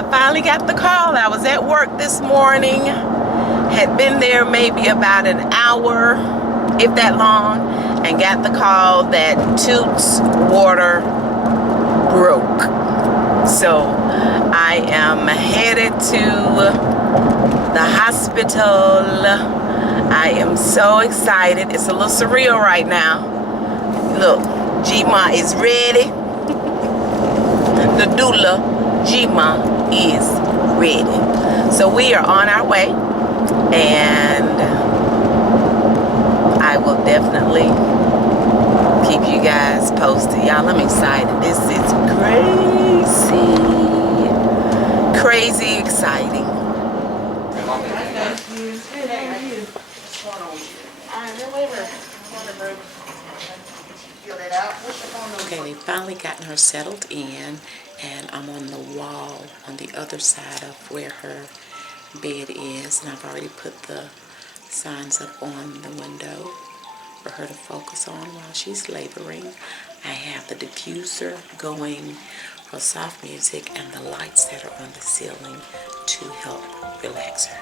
I finally got the call. I was at work this morning, had been there maybe about an hour, if that long, and got the call that Toots' water broke. So I am headed to the hospital. I am so excited. It's a little surreal right now. Look, G-Ma is ready. The doula, G-Ma, is ready. So we are on our way, and I will definitely keep you guys posted. Y'all, I'm excited. This is crazy exciting. Okay, they finally gotten her settled in, and I'm on the wall on the other side of where her bed is, and I've already put the signs up on the window for her to focus on while she's laboring. I have the diffuser going for soft music and the lights that are on the ceiling to help relax her.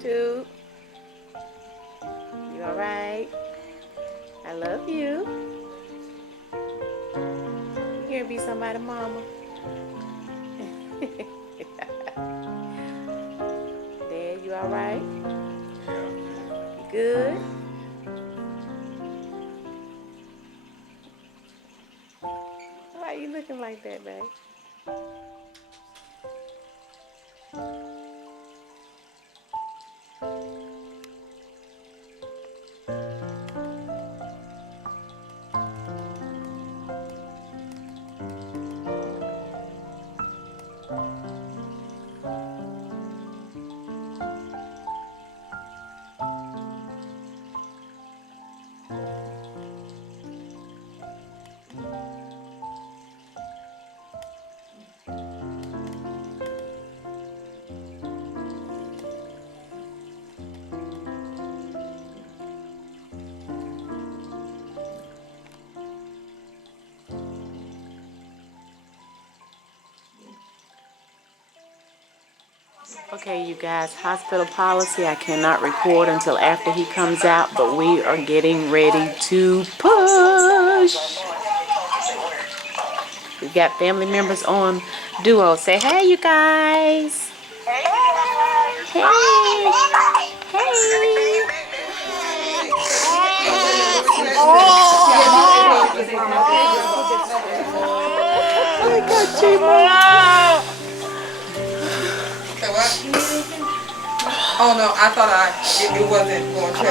Dude, you alright? I love you. You gonna be somebody's mama. Dad, you alright? You good? Why are you looking like that, babe? Okay, you guys, hospital policy, I cannot record until after he comes out, but we are getting ready to push. We got family members on Duo. Say hey, you guys. Hey. Hey. I got you, Mom. Oh no, I thought it wasn't going to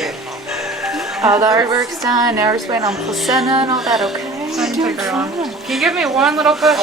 yet. All the artwork's done. Now we're just waiting on placenta and all that, okay? Can you give me one little push?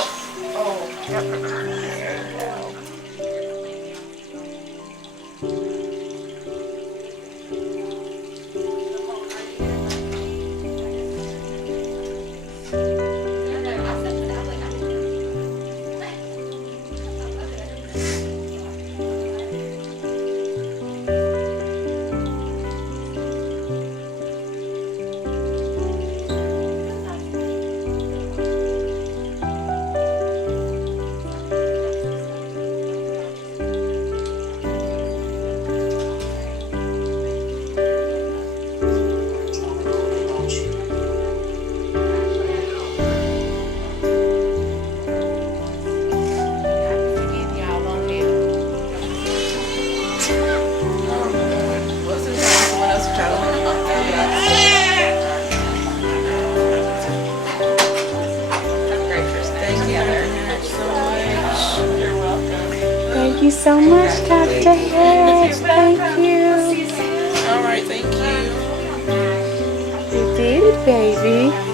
Thank you so much, Dr. Hedge. Thank you. All right, thank you. You did it, baby.